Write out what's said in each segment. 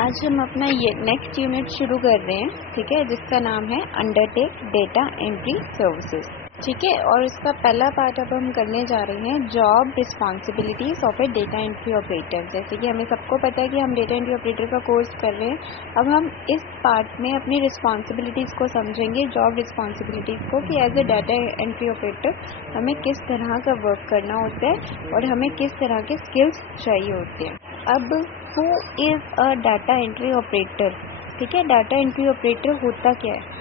आज हम अपना ये नेक्स्ट यूनिट शुरू कर रहे हैं, ठीक है, जिसका नाम है अंडरटेक डेटा एंट्री सर्विसेज। ठीक है, और इसका पहला पार्ट अब हम करने जा रहे हैं job responsibilities of A data entry operator. जैसे कि हमें सबको पता है कि हम डेटा एंट्री ऑपरेटर का कोर्स कर रहे हैं। अब हम इस पार्ट में अपनी रिस्पॉन्सिबिलिटीज़ को समझेंगे, जॉब रिस्पॉन्सिबिलिटीज़ को, कि as a data entry operator हमें किस तरह का वर्क करना होता है और हमें किस तरह के स्किल्स चाहिए होते हैं। अब who is a data entry operator? ठीक है, डाटा एंट्री ऑपरेटर होता क्या है?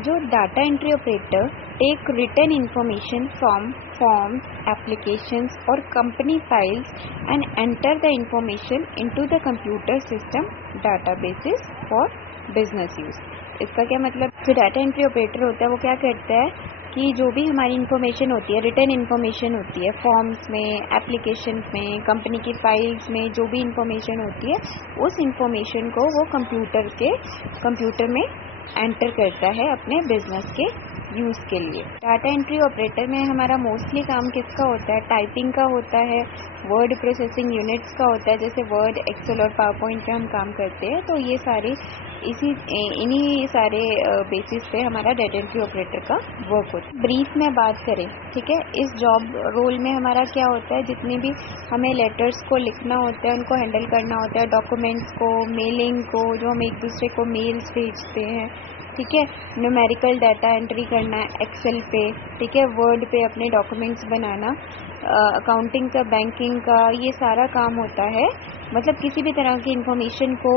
जो data entry operator take written information from forms, applications और company files and enter the information into the computer system databases for business use. इसका क्या मतलब? जो डाटा एंट्री ऑपरेटर होता है वो क्या करता है कि जो भी हमारी इन्फॉर्मेशन होती है, रिटन इन्फॉर्मेशन होती है, फॉर्म्स में, एप्लीकेशन में, कंपनी की फाइल्स में जो भी इन्फॉर्मेशन होती है, उस इन्फॉर्मेशन को वो कंप्यूटर में एंटर करता है अपने बिजनेस के यूज़ के लिए। डाटा एंट्री ऑपरेटर में हमारा मोस्टली काम किसका होता है? टाइपिंग का होता है, वर्ड प्रोसेसिंग यूनिट्स का होता है, जैसे वर्ड, एक्सेल और पावर पॉइंट पे हम काम करते हैं। तो ये सारे इन्हीं सारे बेसिस पे हमारा डाटा एंट्री ऑपरेटर का वर्क होता है। ब्रीफ में बात करें, ठीक है, इस जॉब रोल में हमारा क्या होता है, जितने भी हमें लेटर्स को लिखना होता है उनको हैंडल करना होता है, डॉक्यूमेंट्स को, मेलिंग को, जो हम एक दूसरे को मेल्स भेजते हैं, ठीक है, न्यूमेरिकल डाटा एंट्री करना है एक्सेल पे, ठीक है, वर्ड पे अपने डॉक्यूमेंट्स बनाना, अकाउंटिंग का, बैंकिंग का, ये सारा काम होता है। मतलब किसी भी तरह की इंफॉर्मेशन को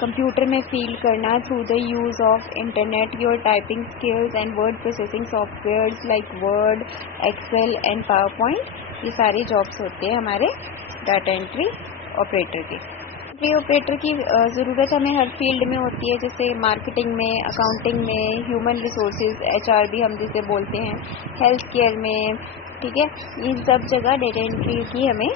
कंप्यूटर में फील करना through the use of internet, your typing skills and word processing softwares like Word, Excel and PowerPoint, ये सारे जॉब्स होते हैं हमारे डाटा एंट्री ऑपरेटर के। एंट्री ऑपरेटर की ज़रूरत हमें हर फील्ड में होती है, जैसे मार्केटिंग में, अकाउंटिंग में, ह्यूमन रिसोर्सेज, एचआर भी हम जिसे बोलते हैं, हेल्थ केयर में, ठीक है, इन सब जगह डाटा एंट्री की हमें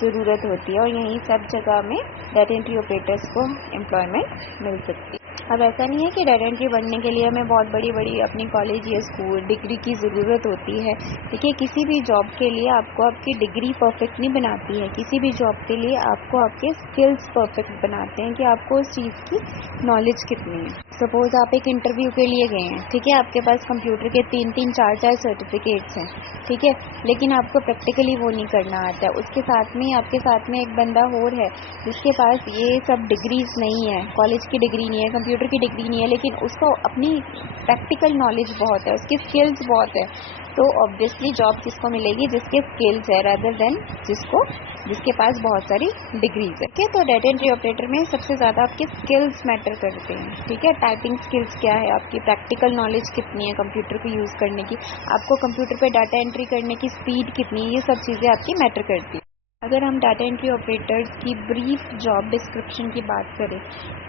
ज़रूरत होती है और यहीं सब जगह में डाटा एंट्री ऑपरेटर्स को एम्प्लॉयमेंट मिल सकती है। अब ऐसा नहीं है कि डाटा एंट्री बनने के लिए हमें बहुत बड़ी बड़ी अपनी कॉलेज या स्कूल डिग्री की ज़रूरत होती है। देखिए, किसी भी जॉब के लिए आपको आपकी डिग्री परफेक्ट नहीं बनाती है, किसी भी जॉब के लिए आपको आपके स्किल्स परफेक्ट बनाते हैं कि आपको उस चीज़ की नॉलेज कितनी है। सपोज आप एक इंटरव्यू के लिए गए हैं, ठीक है, आपके पास कंप्यूटर के 3-3, 4-4 सर्टिफिकेट्स हैं, ठीक है, लेकिन आपको प्रैक्टिकली वो नहीं करना आता है। उसके साथ में आपके साथ में एक बंदा और है जिसके पास ये सब डिग्रीज नहीं है, कॉलेज की डिग्री नहीं है, कंप्यूटर की डिग्री नहीं है, लेकिन उसको अपनी प्रैक्टिकल नॉलेज बहुत है, उसकी स्किल्स बहुत है। तो ऑब्वियसली जॉब किसको मिलेगी? जिसके स्किल्स है, रादर देन जिसके पास बहुत सारी डिग्रीज है। ठीक है, तो डाटा एंट्री ऑपरेटर में सबसे ज़्यादा आपके स्किल्स मैटर करते हैं। ठीक है, टाइपिंग स्किल्स क्या है, आपकी प्रैक्टिकल नॉलेज कितनी है कंप्यूटर को यूज़ करने की, आपको कंप्यूटर पे डाटा एंट्री करने की स्पीड कितनी है, ये सब चीज़ें आपकी मैटर करती है। अगर हम डाटा एंट्री ऑपरेटर्स की ब्रीफ जॉब डिस्क्रिप्शन की बात करें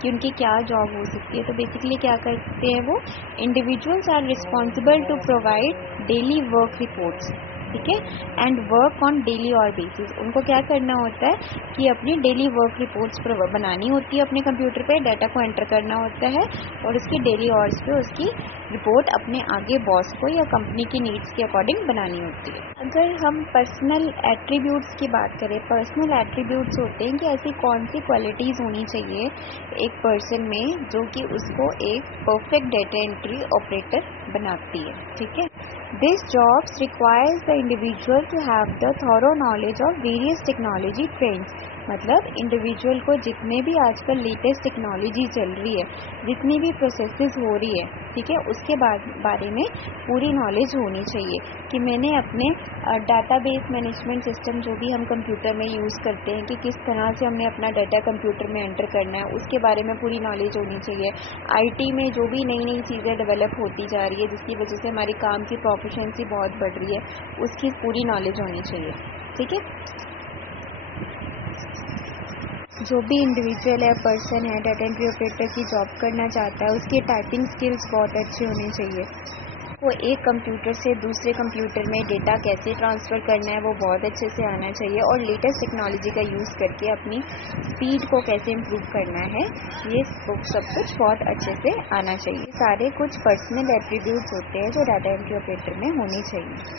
कि उनकी क्या जॉब हो सकती है, तो बेसिकली क्या करते हैं वो, individuals are responsible to provide daily work reports, ठीक है, एंड वर्क ऑन डेली और बेसिस। उनको क्या करना होता है कि अपनी डेली वर्क रिपोर्ट्स बनानी होती है, अपने कंप्यूटर पे डाटा को एंटर करना होता है और उसकी डेली आवर्स पे उसकी रिपोर्ट अपने आगे बॉस को या कंपनी की नीड्स के अकॉर्डिंग बनानी होती है। अगर हम पर्सनल एट्रीब्यूट्स की बात करें, पर्सनल एट्रीब्यूट्स होते हैं कि ऐसी कौन सी क्वालिटीज़ होनी चाहिए एक पर्सन में जो कि उसको एक परफेक्ट डाटा एंट्री ऑपरेटर बनाती है। ठीक है, this jobs requires the individual to have the thorough knowledge of various technology trends. मतलब इंडिविजुअल को जितने भी आजकल लेटेस्ट टेक्नोलॉजी चल रही है, जितनी भी प्रोसेसेस हो रही है, ठीक है, उसके बारे में पूरी नॉलेज होनी चाहिए कि मैंने अपने डाटाबेस मैनेजमेंट सिस्टम जो भी हम कंप्यूटर में यूज़ करते हैं कि किस तरह से हमने अपना डाटा कंप्यूटर में एंटर करना है, उसके बारे में पूरी नॉलेज होनी चाहिए। आईटी में जो भी नई नई चीज़ें डेवलप होती जा रही है जिसकी वजह से हमारी काम की प्रोफिशिएंसी बहुत बढ़ रही है, उसकी पूरी नॉलेज होनी चाहिए। ठीक है, जो भी इंडिविजुअल है, पर्सन है, डाटा एंट्री ऑपरेटर की जॉब करना चाहता है, उसकी टाइपिंग स्किल्स बहुत अच्छी होनी चाहिए। वो एक कंप्यूटर से दूसरे कंप्यूटर में डेटा कैसे ट्रांसफ़र करना है वो बहुत अच्छे से आना चाहिए और लेटेस्ट टेक्नोलॉजी का यूज़ करके अपनी स्पीड को कैसे इम्प्रूव करना है, ये सब कुछ बहुत अच्छे से आना चाहिए। सारे कुछ पर्सनल एट्रीब्यूट्स होते हैं जो डाटा एंट्री ऑपरेटर में होनी चाहिए।